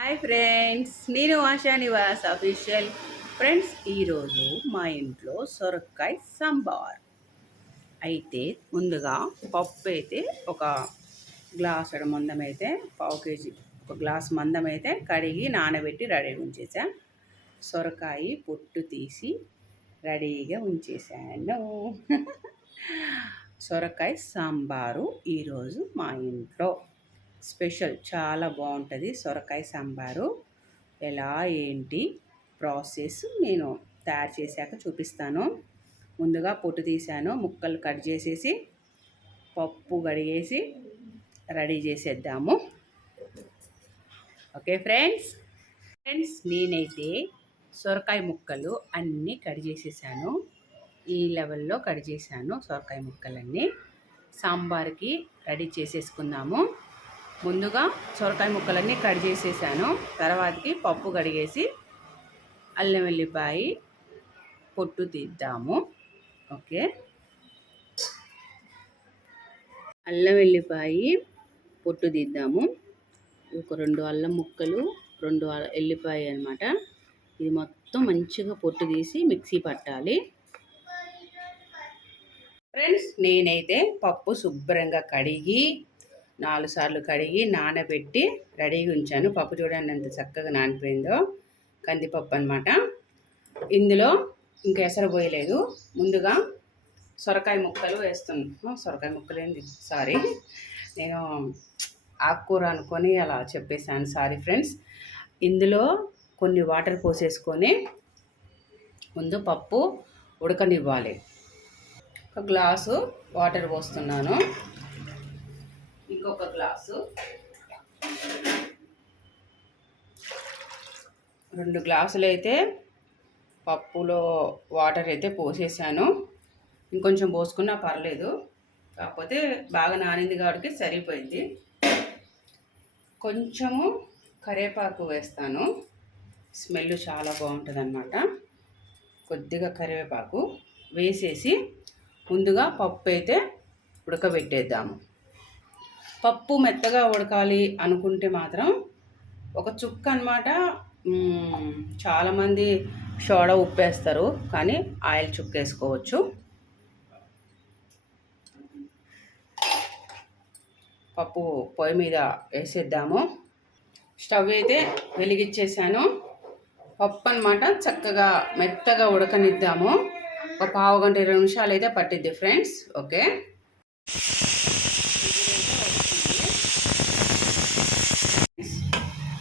Hi friends నేను ASHA Nivas official. Friends ఈరోజు మా ఇంట్లో సొరకాయ సాంబార్. అయితే ముందుగా పప్పు అయితే ఒక గ్లాస్ మందం అయితే పావు కేజీ ఒక గ్లాస్ మందం అయితే కడిగి నానబెట్టి రెడీ ఉంచేసా. సొరకాయ పొట్టు తీసి రెడీగా ఉంచేసాను. సొరకాయ సాంబారు ఈరోజు మా ఇంట్లో. స్పెషల్ చాలా బాగుంటుంది. సొరకాయ సాంబారు. ఎలా ఏంటి ప్రాసెస్ నేను తయారు చేశాక చూపిస్తాను. ముందుగా పొట్టు తీశాను ముక్కలు కట్ చేసేసి పప్పు కడిగేసి రెడీ చేసేద్దాము. Okay friends? ఫ్రెండ్స్ నేనైతే సొరకాయ ముక్కలు అన్నీ కట్ చేసేసాను. ఈ లెవెల్లో కట్ చేశాను సొరకాయ ముక్కలన్నీ. సాంబార్కి రెడీ చేసేసుకుందాము. ముందుగా సొరకాయ ముక్కలన్నీ కట్ చేసేసాను. తర్వాతకి పప్పు కడిగేసి అల్లం వెల్లిపాయి పొట్టు తీద్దాము. ఓకే. అల్లం వెల్లిపాయి పొట్టు తీద్దాము. ఒక రెండు అల్లం ముక్కలు రెండు ఎల్లిపాయ అనమాట ఇది మొత్తం మంచిగా పొట్టు తీసి మిక్సీ పట్టాలి. ఫ్రెండ్స్ నేనైతే పప్పు శుభ్రంగా కడిగి నాలుగు సార్లు కడిగి నానబెట్టి రెడీగా ఉంచాను. పప్పు చూడండి ఎంత చక్కగా నానిపోయిందో. కందిపప్పు అనమాట ఇందులో ఇంకా ఎసరు పోయలేదు. ముందుగా సొరకాయ ముక్కలు వేస్తున్నాను సొరకాయ ముక్కలు ఏంది సారీ నేను ఆకుకూర అనుకొని అలా చెప్పేశాను. సారీ ఫ్రెండ్స్ ఇందులో కొన్ని వాటర్ పోసేసుకొని ముందు పప్పు ఉడకనివ్వాలి. ఒక గ్లాసు వాటర్ పోస్తున్నాను. ఇంకొక గ్లాసు. రెండు గ్లాసులు అయితే పప్పులో వాటర్ అయితే పోసేసాను. ఇంకొంచెం పోసుకున్నా పర్లేదు. కాకపోతే బాగా నానింది కాబట్టి సరిపోయింది. కొంచెము కరివేపాకు వేస్తాను. స్మెల్ చాలా బాగుంటుంది అన్నమాట కొద్దిగా కరివేపాకు వేసేసి ముందుగా పప్పు అయితే ఉడకబెట్టేద్దాము. పప్పు మెత్తగా ఉడకాలి అనుకుంటే మాత్రం ఒక చుక్క అనమాట చాలామంది షోడ ఉప్పేస్తారు కానీ ఆయిల్ చుక్క వేసుకోవచ్చు పప్పు పొయ్యి మీద వేసేద్దాము. స్టవ్ అయితే వెలిగించేసాను పప్పు అనమాట చక్కగా మెత్తగా ఉడకనిద్దాము. ఒక పావు గంట ఇరవై నిమిషాలు అయితే పట్టిద్ది ఫ్రెండ్స్. ఓకే?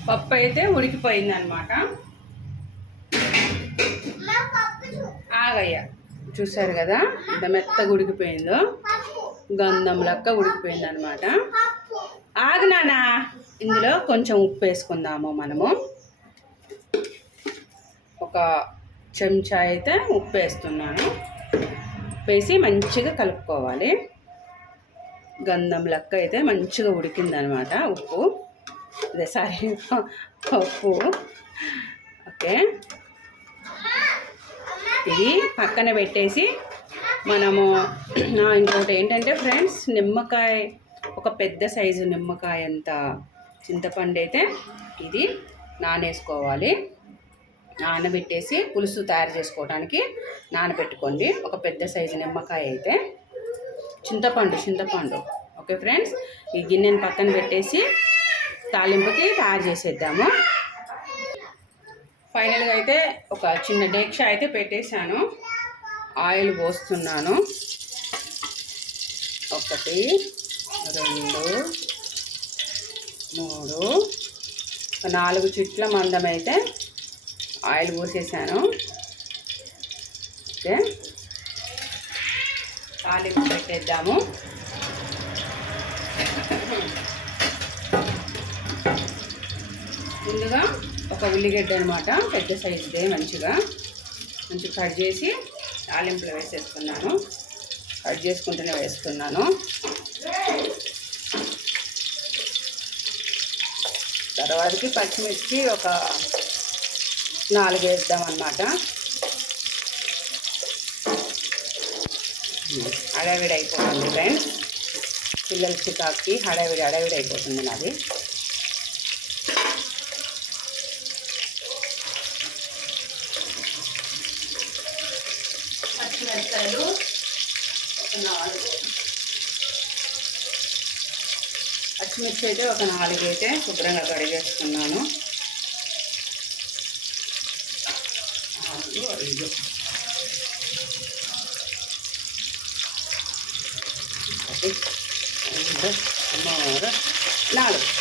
పప్పు అయితే ఉడికిపోయింది అనమాట ఆగయ్యా చూసారు కదా ఇంత మెత్తగా ఉడికిపోయిందో? గంధం లెక్క ఉడికిపోయింది అనమాట ఆగనానా ఇందులో కొంచెం ఉప్పు వేసుకుందాము మనము. ఒక చెంచా అయితే ఉప్పు వేస్తున్నాను. వేసి మంచిగా కలుపుకోవాలి. గంధం లెక్క అయితే మంచిగా ఉడికిందనమాట ఉప్పు. అదే సారీ. పప్పు. ఓకే. ఇది పక్కన పెట్టేసి మనము ఇంకొకటి ఏంటంటే ఫ్రెండ్స్ నిమ్మకాయ ఒక పెద్ద సైజు నిమ్మకాయ అంత చింతపండు అయితే ఇది నానేసుకోవాలి. నానబెట్టేసి పులుసు తయారు చేసుకోవడానికి నానబెట్టుకోండి. ఒక పెద్ద సైజు నిమ్మకాయ అయితే. చింతపండు చింతపండు. ఓకే ఫ్రెండ్స్ ఈ గిన్నెని పక్కన పెట్టేసి తాలింపుకి తయారు చేసేద్దాము. ఫైనల్గా అయితే ఒక చిన్న డేక్ష అయితే పెట్టేశాను. ఆయిల్ పోస్తున్నాను. ఒకటి రెండు మూడు నాలుగు చుట్ల మందం అయితే ఆయిల్ పోసేసాను. ఓకే. తాలింపు పెట్టేద్దాము. ముందుగా ఒక ఉల్లిగడ్డ అనమాట పెద్ద సైజుదే మంచిగా. మంచిగా కట్ చేసి తాలింపులో వేసేసుకున్నాను. కట్ చేసుకుంటూనే వేస్తున్నాను తర్వాతకి పచ్చిమిర్చి ఒక నాలుగు వేద్దామన్నమాట హడావిడి అయిపోతుంది ఫ్రెండ్స్ పిల్లల చికాకి హడావిడి హడావిడి అయిపోతుంది నాది. పచ్చిమిర్చి అయితే ఒక నాలుగు అయితే శుభ్రంగా కడిగేసుకున్నాను. నాలుగు.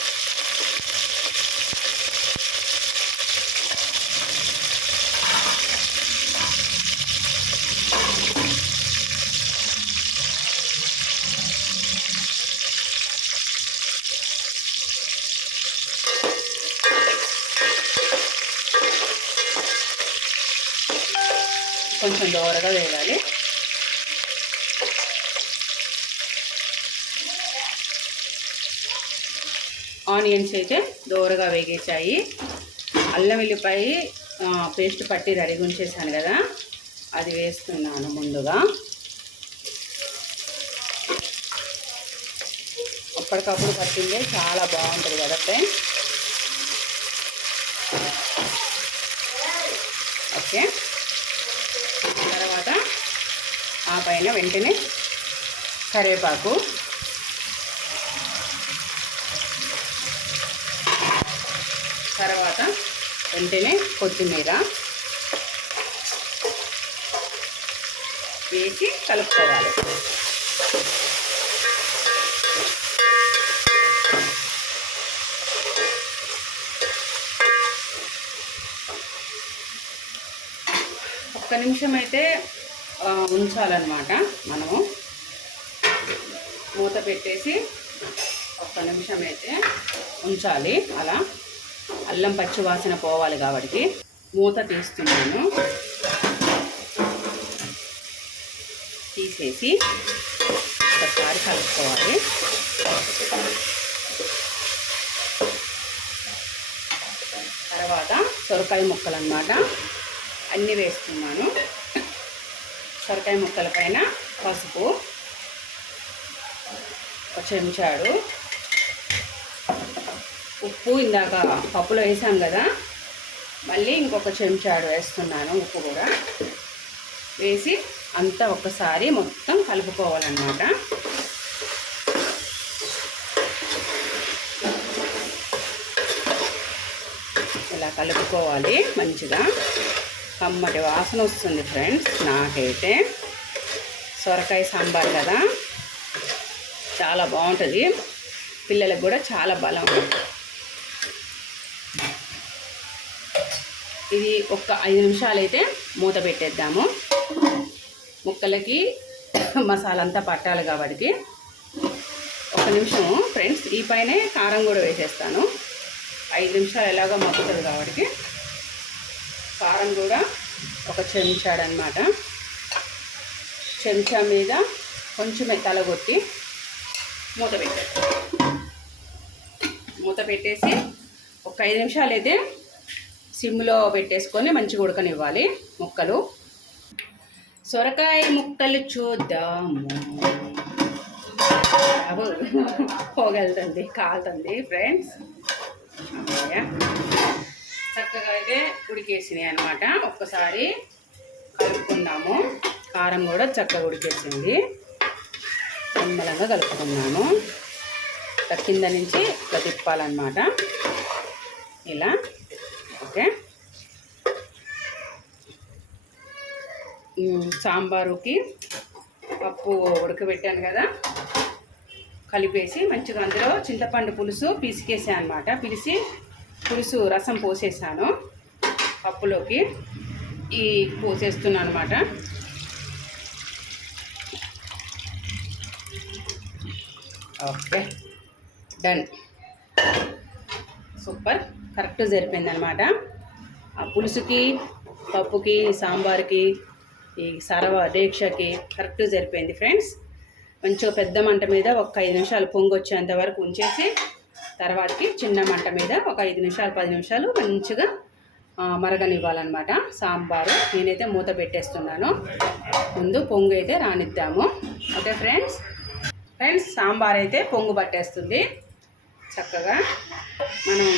కొంచెం దోరగా వేయాలి. ఆనియన్స్ అయితే దోరగా వేగేసాయి అల్లం వెల్లిపాయ పేస్ట్ పట్టి రెడీ ఉంచేసాను కదా. అది వేస్తున్నాను ముందుగా. అప్పటికప్పుడు పట్టిందే చాలా బాగుంటుంది కదా ఫ్రెండ్స్. ఓకే తర్వాత ఆ పైన వెంటనే కరివేపాకు. తర్వాత వెంటనే కొత్తిమీర వేసి కలుపుకోవాలి. ఒక్క నిమిషం అయితే ఉంచాలన్నమాట మనము. మూత పెట్టేసి ఒక్క నిమిషం అయితే ఉంచాలి. అలా అల్లం పచ్చి వాసన పోవాలి కాబట్టి మూత తీస్తున్నాను. తీసేసి ఒకసారి కలుపుకోవాలి. తర్వాత సొరకాయ ముక్కలు అన్నమాట అన్నీ వేస్తున్నాను. సొరకాయ ముక్కల పైన పసుపు ఒక చెంచాడు ఉప్పు ఇందాక పప్పులో వేసాం కదా మళ్ళీ ఇంకొక చెంచాడు వేస్తున్నాను ఉప్పు కూడా. వేసి అంతా ఒక్కసారి మొత్తం కలుపుకోవాలన్నమాట. ఇలా కలుపుకోవాలి మంచిగా. కమ్మటి వాసన వస్తుంది ఫ్రెండ్స్. నాకైతే సొరకాయ సాంబార్ కదా. చాలా బాగుంటుంది. పిల్లలకు కూడా చాలా బలం. ఇది ఒక ఐదు నిమిషాలు అయితే మూత పెట్టేద్దాము. ముక్కలకి మసాలా అంతా పట్టాలి కాబట్టి. ఒక నిమిషము ఫ్రెండ్స్ ఈ పైనే కారం కూడా వేసేస్తాను. ఐదు నిమిషాలు ఎలాగో మగ్గుతుంది కాబట్టి. కారం కూడా ఒక చెంచాడు అనమాట చెంచా మీద కొంచెం తలగొట్టి మూత పెట్టాను మూత పెట్టేసి ఒక ఐదు నిమిషాలు అయితే సిమ్లో పెట్టేసుకొని మంచిగా ఉడకనివ్వాలి ముక్కలు. సొరకాయ ముక్కలు చూద్దాము. అబ్బో, పోగలుతుంది కాలుతుంది ఫ్రెండ్స్ చక్కగా అయితే ఉడికేసినాయి అనమాట ఒక్కసారి కలుపుకుందాము. కారం కూడా చక్కగా ఉడికేసింది. నిమ్మలంగా కలుపుకున్నాము కింద నుంచి ఇట్లా తిప్పాలన్నమాట. ఇలా. ఓకే. సాంబారుకి పప్పు ఉడకబెట్టాను కదా. కలిపేసి మంచిగా అందులో చింతపండు పులుసు పిసికేసాను అనమాట పిలిచి పులుసు రసం పోసేసాను పప్పులోకి. ఈ పోసేస్తున్నాను అనమాట ఓకే డన్. సూపర్ కరెక్ట్ సరిపోయింది అనమాట ఆ పులుసుకి పప్పుకి సాంబార్కి ఈ సరవ దీక్షకి కరెక్ట్ సరిపోయింది ఫ్రెండ్స్. మంచిగా పెద్ద మంట మీద ఒక ఐదు నిమిషాలు పొంగొచ్చేంత వరకు ఉంచేసి తర్వాతకి చిన్న మంట మీద ఒక ఐదు నిమిషాలు పది నిమిషాలు మంచిగా మరగనివ్వాలన్నమాట. సాంబారు నేనైతే మూత పెట్టేస్తున్నాను. ముందు పొంగు అయితే రానిద్దాము. Okay friends? ఫ్రెండ్స్ సాంబార్ అయితే పొంగు పట్టేస్తుంది. చక్కగా మనం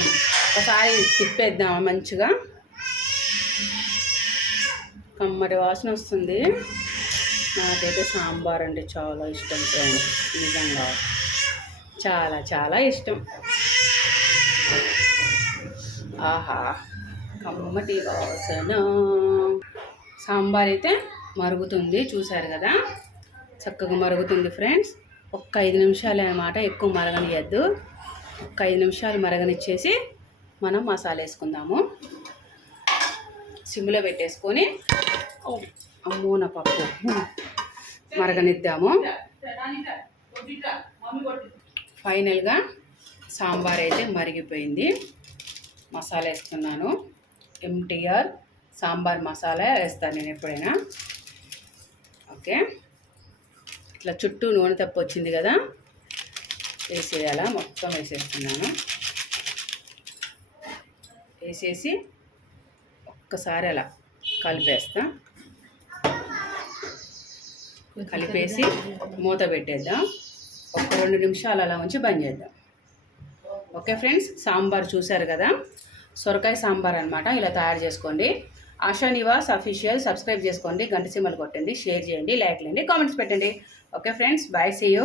ఒకసారి తిప్పేద్దాము మంచిగా. కమ్మటి వాసన వస్తుంది. నాకైతే సాంబార్ అంటే చాలా ఇష్టం ఫ్రెండ్స్. నిజంగా. చాలా చాలా ఇష్టం. ఆహా. కమ్మటి వాసన. సాంబార్ అయితే మరుగుతుంది చూశారు కదా? చక్కగా మరుగుతుంది ఫ్రెండ్స్. ఒక్క ఐదు నిమిషాలు అన్నమాట ఎక్కువ మరగనియద్దు. ఒక్క ఐదు నిమిషాలు మరగనిచ్చేసి మనం మసాలా వేసుకుందాము. సిమ్లో పెట్టేసుకొని ఓ, అమ్మో నా పప్పు. మరగనిద్దాము. ఫైనల్గా సాంబార్ అయితే మరిగిపోయింది. మసాలా వేస్తున్నాను ఎంటీఆర్ సాంబార్ మసాలా వేస్తాను నేను ఎప్పుడైనా. ఓకే. ఇట్లా చుట్టూ నూనె తప్పు వచ్చింది కదా. వేసేయాలా? మొత్తం వేసేస్తున్నాను. వేసేసి ఒక్కసారి అలా కలిపేస్తా. కలిపేసి మూత పెట్టేద్దాం. ఒక రెండు నిమిషాలు అలా ఉంచి బంద్ చేద్దాం. ఓకే ఫ్రెండ్స్ సాంబార్ చూశారు కదా? సొరకాయ సాంబార్ అనమాట ఇలా తయారు చేసుకోండి. ఆశా నివాస్ అఫీషియల్ సబ్స్క్రైబ్ చేసుకోండి గంట సిమ్మలు కొట్టండి షేర్ చేయండి లైక్ కామెంట్స్ పెట్టండి. Okay friends bye see you.